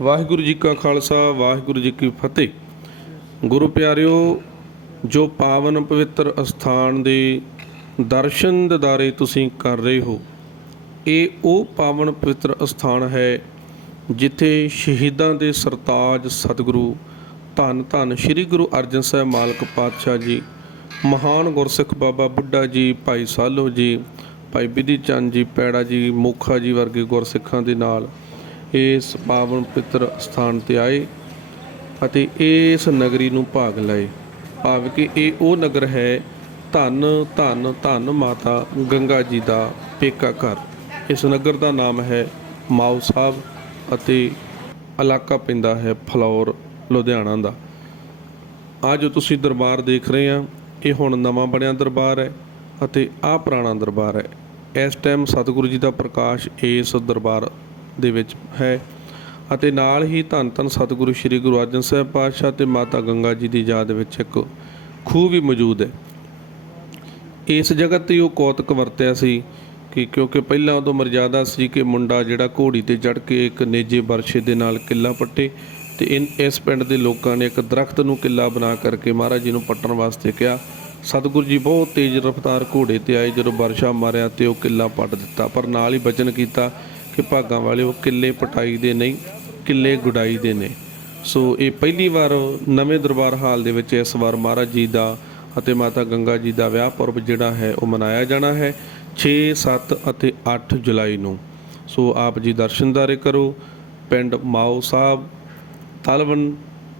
ਵਾਹਿਗੁਰੂ ਜੀ ਕਾ ਖਾਲਸਾ, ਵਾਹਿਗੁਰੂ ਜੀ ਕੀ ਫਤਿਹ। ਗੁਰੂ ਪਿਆਰਿਓ, ਜੋ ਪਾਵਨ ਪਵਿੱਤਰ ਅਸਥਾਨ ਦੇ ਦਰਸ਼ਨ ਦਿਦਾਰੇ ਤੁਸੀਂ ਕਰ ਰਹੇ ਹੋ, ਇਹ ਉਹ ਪਾਵਨ ਪਵਿੱਤਰ ਅਸਥਾਨ ਹੈ ਜਿੱਥੇ ਸ਼ਹੀਦਾਂ ਦੇ ਸਰਤਾਜ ਸਤਿਗੁਰੂ ਧੰਨ ਧੰਨ ਸ੍ਰੀ ਗੁਰੂ ਅਰਜਨ ਸਾਹਿਬ ਮਾਲਕ ਪਾਤਸ਼ਾਹ ਜੀ, ਮਹਾਨ ਗੁਰਸਿੱਖ ਬਾਬਾ ਬੁੱਢਾ ਜੀ, ਭਾਈ ਸਾਲੋ ਜੀ, ਭਾਈ ਬਿਧੀ ਚੰਦ ਜੀ, ਪੈੜਾ ਜੀ, ਮੋਖਾ ਜੀ ਵਰਗੇ ਗੁਰਸਿੱਖਾਂ ਦੇ ਨਾਲ ਇਸ ਪਾਵਨ ਪਿੱਤਰ ਸਥਾਨ ਤੇ ਆਏ ਅਤੇ ਇਸ ਨਗਰੀ ਨੂੰ ਭਾਗ ਲਏ। ਭਾਵ ਕਿ ਇਹ ਉਹ ਨਗਰ ਹੈ, ਧੰਨ ਧੰਨ ਧੰਨ ਮਾਤਾ ਗੰਗਾ ਜੀ ਦਾ ਪੇਕਾ ਘਰ। ਇਸ ਨਗਰ ਦਾ ਨਾਮ ਹੈ ਮਾਉ ਸਾਹਿਬ ਅਤੇ ਇਲਾਕਾ ਪੈਂਦਾ ਹੈ ਫਲੌਰ, ਲੁਧਿਆਣਾ ਦਾ। ਆ ਜੋ ਤੁਸੀਂ ਦਰਬਾਰ ਦੇਖ ਰਹੇ ਆ ਇਹ ਹੁਣ ਨਵਾਂ ਬਣਿਆ ਦਰਬਾਰ ਹੈ ਅਤੇ ਆ ਪੁਰਾਣਾ ਦਰਬਾਰ ਹੈ। ਇਸ ਟਾਈਮ ਸਤਿਗੁਰੂ ਜੀ ਦਾ ਪ੍ਰਕਾਸ਼ ਇਸ ਦਰਬਾਰ ਦੇ ਵਿੱਚ ਹੈ ਅਤੇ ਨਾਲ ਹੀ ਧੰਨ ਧੰਨ ਸਤਿਗੁਰੂ ਸ੍ਰੀ ਗੁਰੂ ਅਰਜਨ ਸਾਹਿਬ ਪਾਤਸ਼ਾਹ ਤੇ ਮਾਤਾ ਗੰਗਾ ਜੀ ਦੀ ਯਾਦ ਵਿੱਚ ਇੱਕ ਖੂਹ ਵੀ ਮੌਜੂਦ ਹੈ। ਇਸ ਜਗ੍ਹਾ ਤੇ ਉਹ ਕੌਤਕ ਵਰਤਿਆ ਸੀ ਕਿ ਕਿਉਂਕਿ ਪਹਿਲਾਂ ਉਦੋਂ ਮਰਜ਼ਾਦਾ ਸੀ ਕਿ ਮੁੰਡਾ ਜਿਹੜਾ ਘੋੜੀ ਤੇ ਚੜ ਕੇ ਇੱਕ ਨੇਜੇ ਬਰਸ਼ੇ ਦੇ ਨਾਲ ਕਿੱਲਾ ਪੱਟੇ ਤੇ ਇਨ ਇਸ ਪਿੰਡ ਦੇ ਲੋਕਾਂ ਨੇ ਇੱਕ ਦਰਖਤ ਨੂੰ ਕਿੱਲਾ ਬਣਾ ਕਰਕੇ ਮਹਾਰਾਜ ਜੀ ਨੂੰ ਪੱਟਣ ਵਾਸਤੇ ਕਿਹਾ। ਸਤਿਗੁਰੂ ਜੀ ਬਹੁਤ ਤੇਜ਼ ਰਫ਼ਤਾਰ ਘੋੜੇ ਤੇ ਆਏ ਜਦੋਂ ਬਰਸ਼ਾ ਮਾਰਿਆ ਤੇ ਉਹ ਕਿੱਲਾ ਪੱਟ ਦਿੱਤਾ, ਪਰ ਨਾਲ ਹੀ ਬਚਨ ਕੀਤਾ ਕਿ ਭਾਗਾਂ ਵਾਲੇ ਉਹ ਕਿੱਲੇ ਪਟਾਈ ਦੇ ਨਹੀਂ, ਕਿੱਲੇ ਗੁਡਾਈ ਦੇ ਨੇ। ਸੋ ਇਹ ਪਹਿਲੀ ਵਾਰ ਨਵੇਂ ਦਰਬਾਰ ਹਾਲ ਦੇ ਵਿੱਚ ਇਸ ਵਾਰ ਮਹਾਰਾਜ ਜੀ ਦਾ ਅਤੇ ਮਾਤਾ ਗੰਗਾ ਜੀ ਦਾ ਵਿਆਹ ਪੁਰਬ ਜਿਹੜਾ ਹੈ ਉਹ ਮਨਾਇਆ ਜਾਣਾ ਹੈ 6 7 ਅਤੇ 8 ਜੁਲਾਈ ਨੂੰ। ਸੋ ਆਪ ਜੀ ਦਰਸ਼ਨਦਾਰੇ ਕਰੋ। ਪਿੰਡ ਮਾਓ ਸਾਹਿਬ, ਤਲਵਨ,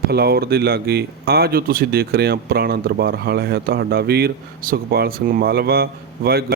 ਫਲੌਰ ਦੇ ਲਾਗੇ ਆ ਜੋ ਤੁਸੀਂ ਦੇਖ ਰਹੇ ਆ ਪੁਰਾਣਾ ਦਰਬਾਰ ਹਾਲ ਹੈ। ਤੁਹਾਡਾ ਵੀਰ ਸੁਖਪਾਲ ਸਿੰਘ ਮਾਲਵਾ, ਵਾਹਿਗੁਰੂ।